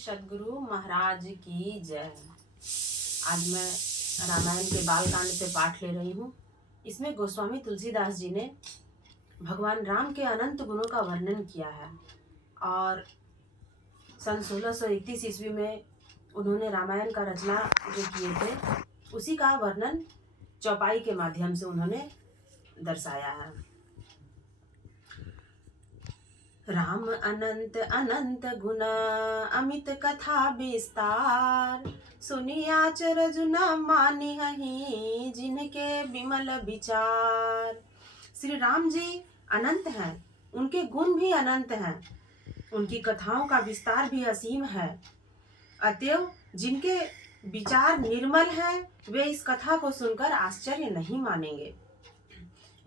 सदगुरु महाराज की जय। आज मैं रामायण के बालकांड से पाठ ले रही हूँ। इसमें गोस्वामी तुलसीदास जी ने भगवान राम के अनंत गुणों का वर्णन किया है और सन 1631 ईस्वी में उन्होंने रामायण का रचना जो किए थे उसी का वर्णन चौपाई के माध्यम से उन्होंने दर्शाया है। राम अनंत अनंत गुण अमित कथा विस्तार, सुनिया चरजुना मानी हही जिनके विमल विचार। श्री राम जी अनंत हैं, उनके गुण भी अनंत हैं, उनकी कथाओं का विस्तार भी असीम है। अतएव जिनके विचार निर्मल है वे इस कथा को सुनकर आश्चर्य नहीं मानेंगे।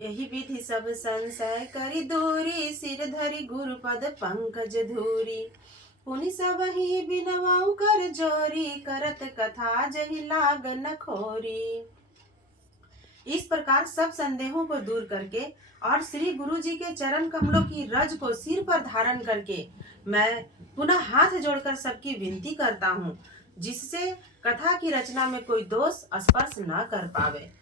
यही विधि सब संशय करी दूरी, सिर धरि गुरुपद पंकज धूरी। पुनि सब ही बिनवाऊ कर जोरी, करत कथा जहि लाग न खोरी। इस प्रकार सब संदेहों को दूर करके और श्री गुरु जी के चरण कमलों की रज को सिर पर धारण करके मैं पुनः हाथ जोड़कर सबकी विनती करता हूँ, जिससे कथा की रचना में कोई दोष स्पर्श न कर पावे।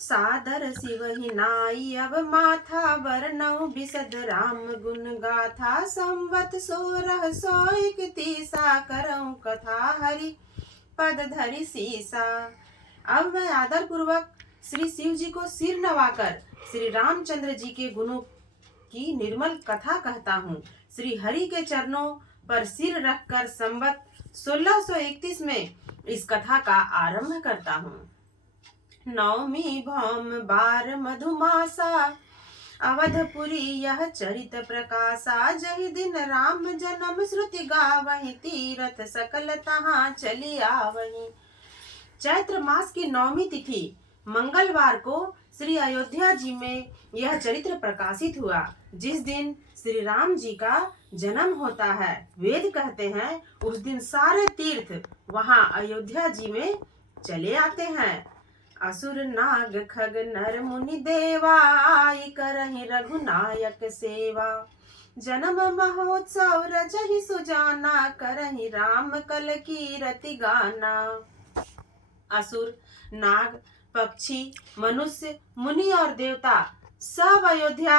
सादर शिव ही नाई अब माथा, बरनऊ बिसद राम गुण गाथा। संवत 1631 करऊं कथा, हरि पद धरि सीसा। अब मैं आदर पूर्वक श्री शिव जी को सिर नवाकर श्री रामचंद्र जी के गुणों की निर्मल कथा कहता हूँ। श्री हरि के चरणों पर सिर रखकर संवत 1631 में इस कथा का आरंभ करता हूँ। नवमी भौम बार मधुमासा, अवधपुरी यह चरित प्रकाशा। जहि दिन राम जन्म श्रुति गावहि, तीरथ सकल तहाँ चली आवहि। चैत्र मास की नवमी तिथि मंगलवार को श्री अयोध्या जी में यह चरित्र प्रकाशित हुआ। जिस दिन श्री राम जी का जन्म होता है, वेद कहते हैं उस दिन सारे तीर्थ वहां अयोध्या जी में चले आते हैं। असुर नाग खग नर मुनि देवा, आई करहि रघुनायक सेवा। जन्म महोत्सव रचहि सुजाना, करहि राम कल कीरति गाना। असुर नाग पक्षी मनुष्य मुनि और देवता सब अयोध्या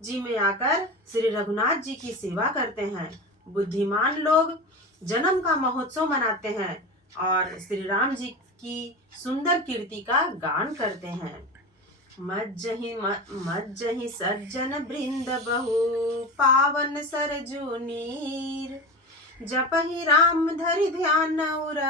जी में आकर श्री रघुनाथ जी की सेवा करते हैं। बुद्धिमान लोग जन्म का महोत्सव मनाते हैं और श्री राम जी की सुंदर कीर्ति का गान करते हैं। मज्जहि सज्जन वृंद बहु, पावन सरजू नीर। जपहि राम धरि ध्यान उर,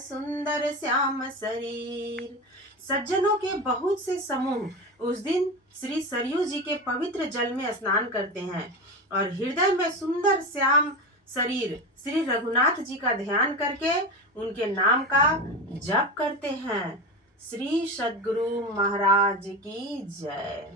सुंदर श्याम शरीर। सज्जनों के बहुत से समूह उस दिन श्री सरयू जी के पवित्र जल में स्नान करते हैं और हृदय में सुंदर श्याम शरीर श्री रघुनाथ जी का ध्यान करके उनके नाम का जप करते हैं। श्री सद्गुरु महाराज की जय।